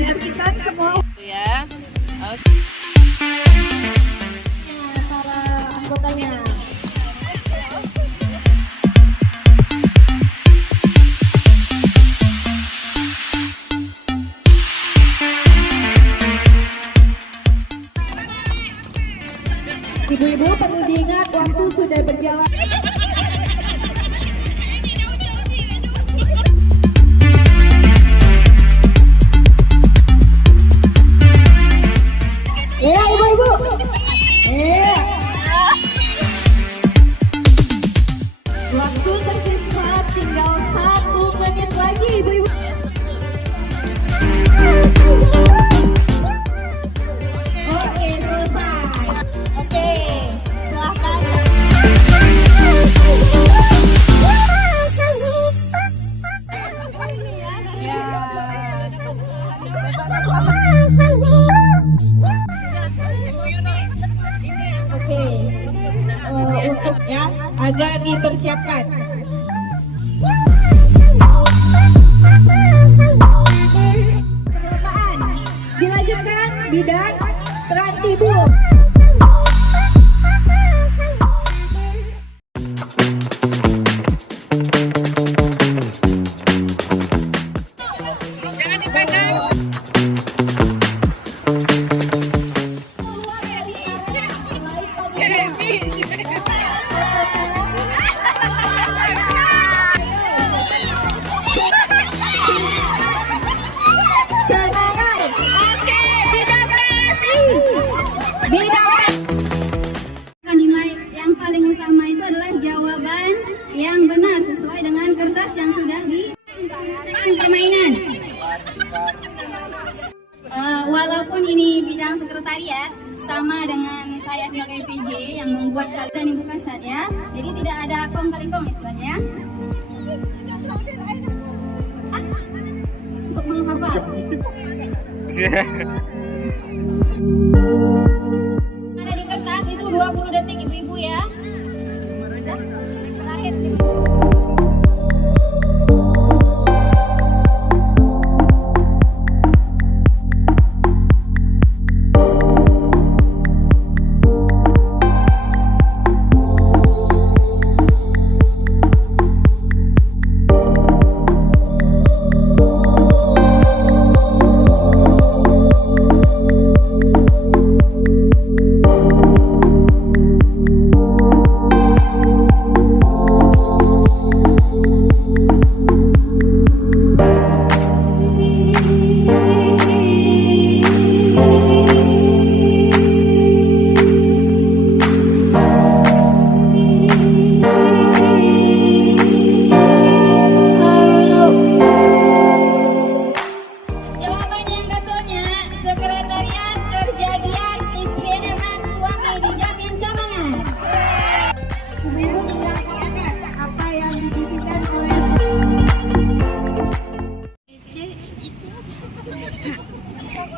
dibersihkan semua ya. Oke. Para anggotanya. Ibu-ibu perlu diingat waktu sudah berjalan. Ya ibu-ibu. Waktu tersisa tinggal 1 menit lagi ibu-ibu. Oke, selesai. Oke, silahkan. Oke, untuk ya agar dipersiapkan. Perlombaan dilanjutkan bidang Trantibu. Jangan dipandang. Yang paling utama itu adalah jawaban yang benar sesuai dengan kertas yang sudah di permainan. Walaupun ini bidang sekretariat, sama dengan saya sebagai PJ yang membuat kalian ini bukan saya, jadi tidak ada kong kali kong istilahnya. Untuk menghafal. Ada di kertas itu 20 detik ibu-ibu ya. Terakhir.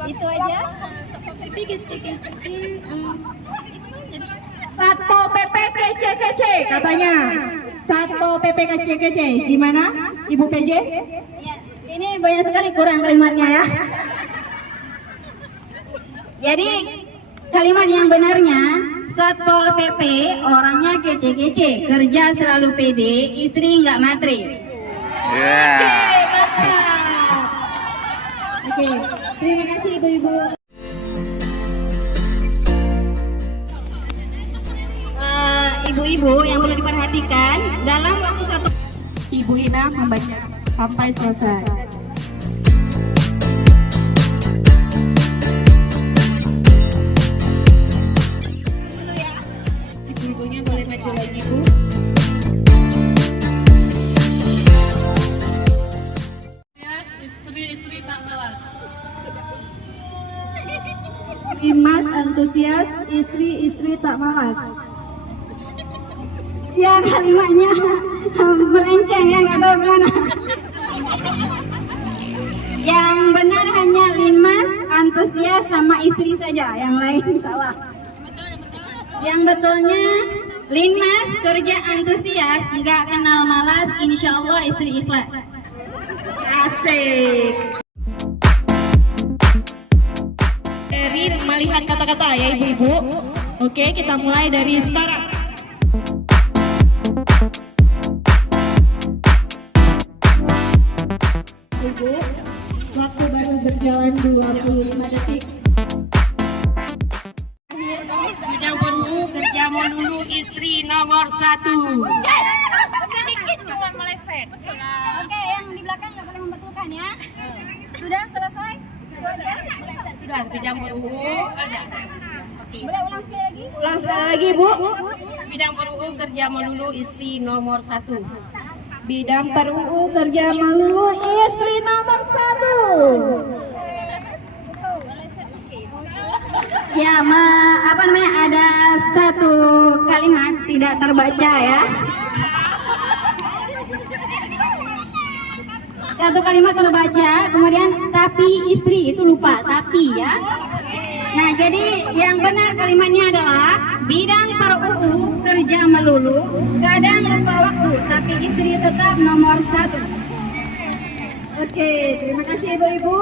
Itu aja. Satpol PP kece-kece katanya. Satpol PP kece-kece. Gimana Ibu PJ? Ya, ini banyak sekali kurang kalimatnya ya. Jadi kalimat yang benarnya, Satpol PP orangnya kece-kece, kerja selalu pede, istri nggak matre. Oke, terima kasih ibu-ibu. Ibu-ibu yang perlu diperhatikan dalam waktu 1. Ibu Ina membaca sampai selesai. Ibu-ibunya boleh maju lagi Bu. Istri tak malas. Limas antusias, istri-istri tak malas. Ya kalimatnya melenceng ya, nggak tahu gimana. Yang benar hanya Linmas, antusias sama istri saja, yang lain salah. Yang betulnya Linmas kerja antusias, nggak kenal malas, insya Allah istri ikhlas. Asik. kata-kata ya ibu-ibu. Oke, kita mulai dari sekarang. Ibu, waktu baru berjalan 25 detik. Bidang perlu kerja melulu istri nomor 1. Sedikit cuma meleset. Oke, yang di belakang nggak boleh membetulkan ya. Sudah selesai? Itu aja? Sudah bidang perlu ada. Boleh ulang sekali lagi? Ulang sekali lagi, Bu. Bidang perlu kerja melulu istri nomor 1. Bidang per-UU kerja melulu istri nomor 1. Ya, apa namanya, ada satu kalimat tidak terbaca ya. Satu kalimat terbaca, kemudian tapi istri itu lupa, tapi ya. Nah, jadi yang benar kalimatnya adalah bidang per UU kerja melulu, kadang lupa waktu, tapi istri tetap nomor 1. Oke, terima kasih ibu-ibu.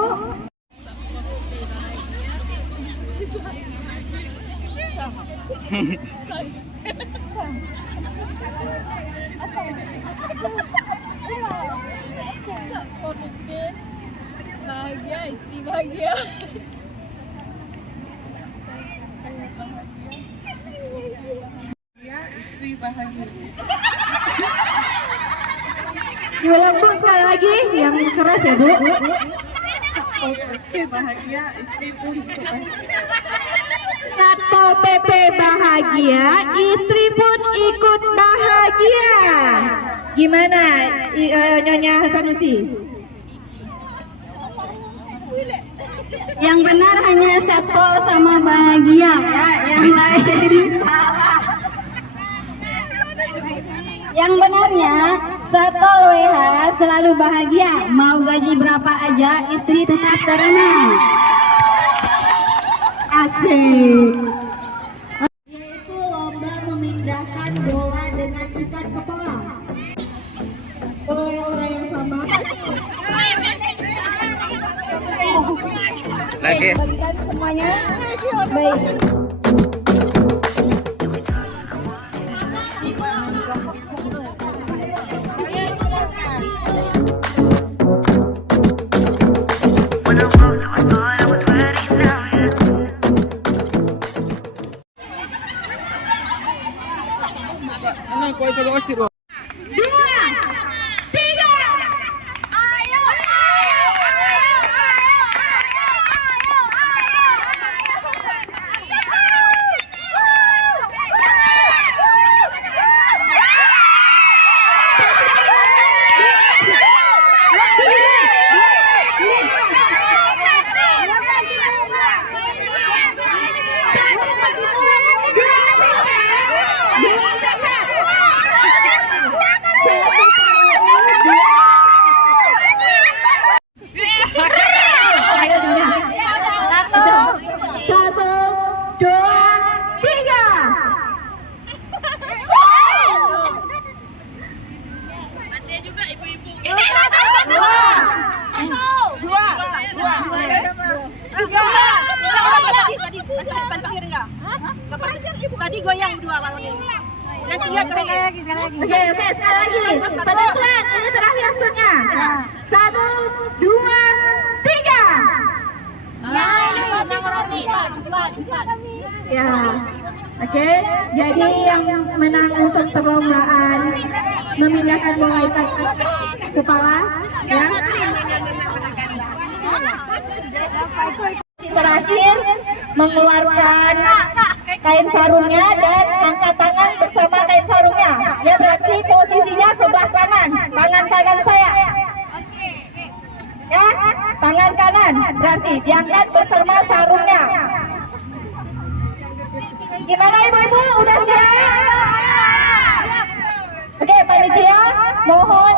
Bahagia, istri bahagia. Istri bahagia. Diulang Bu sekali lagi, yang keras ya Bu. Bahagia, istri pun Satpol PP bahagia, istri pun ikut bahagia. Gimana Nyonya Hasanusi? Yang benar hanya satpol sama bahagia ya, yang lain salah. Yang benarnya satpol WH selalu bahagia, mau gaji berapa aja istri tetap terima. Asik. Yaitu lomba memindahkan bola dengan ikat kepala. Oleh orang yang sama. Lagi. Bagikan semuanya. Baik. Dua, tiga. Ayo Nyonya. Satu, dua, tiga. Ada juga ibu-ibu. Dua. Tadi goyang dua lawannya. Dan tiga terakhir. Oke, sekali lagi. Penentuan, ini terakhir shootnya. Satu, dua, tiga. Ya, oke. Jadi yang menang untuk perlombaan memindahkan bola ikat kepala, ya. Terakhir mengeluarkan kain sarungnya dan angkat tangan bersama kain sarungnya. Ya, berarti posisinya sebelah kanan, tangan kanan saya. Ya, tangan kanan berarti diangkat bersama sarungnya. Gimana ibu-ibu, udah siap? Oke, panitia mohon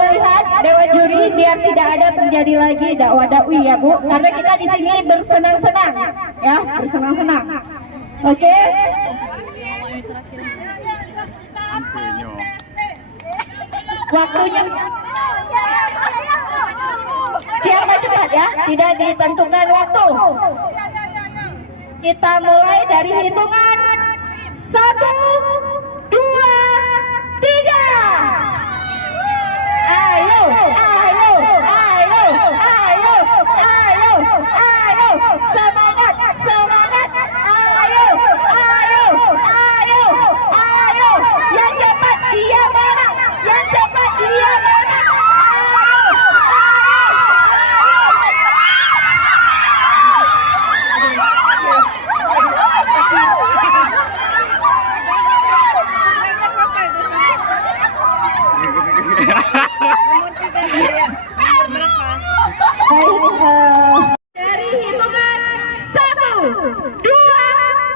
melihat dewan juri biar tidak ada terjadi lagi dakwah dakwi ya Bu, karena kita di sini bersenang-senang ya, bersenang-senang. Oke. Waktunya siapa cepat ya, tidak ditentukan waktu. Kita mulai dari hitungan 1, 2, 3. Ayo, ayo, ayo, ayo, ayo, ayo, semangat, semangat, ayo, ayo, ayo, ayo, yang cepat dia menang, yang cepat dia menang, ayo, dari hitungan 1, 2,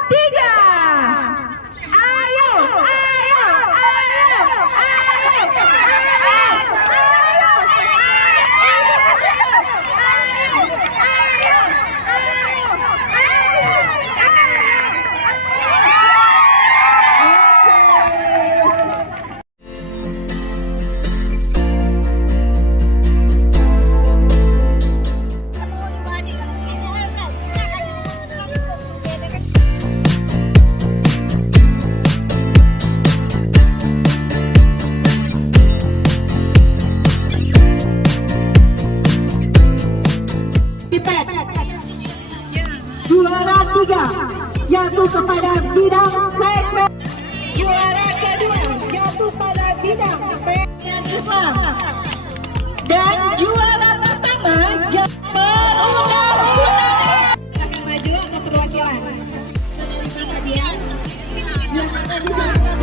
3. Ayo, ayo, ayo, ayo, Juara 3 jatuh kepada bidang sekret. Juara kedua jatuh pada bidang pendidikan Islam. Dan juara pertama jatuh perundang-undangan. Silahkan maju atau perwakilan. Silakan diserahkan.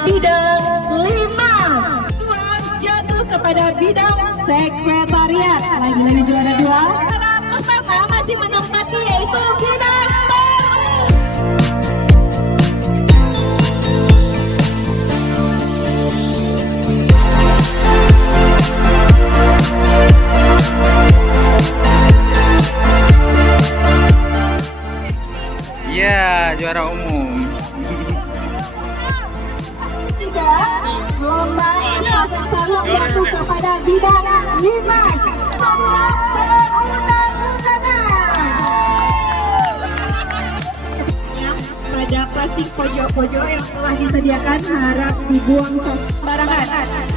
Bidang limas, uang jatuh kepada bidang sekretariat. Lagi-lagi juara 2. Juara pertama masih menempati yaitu bidang Iya, juara umum. lomba estafet sarung jatuh kepada bidang limas. Pada plastik pojok-pojok yang telah disediakan harap dibuang sembarangan.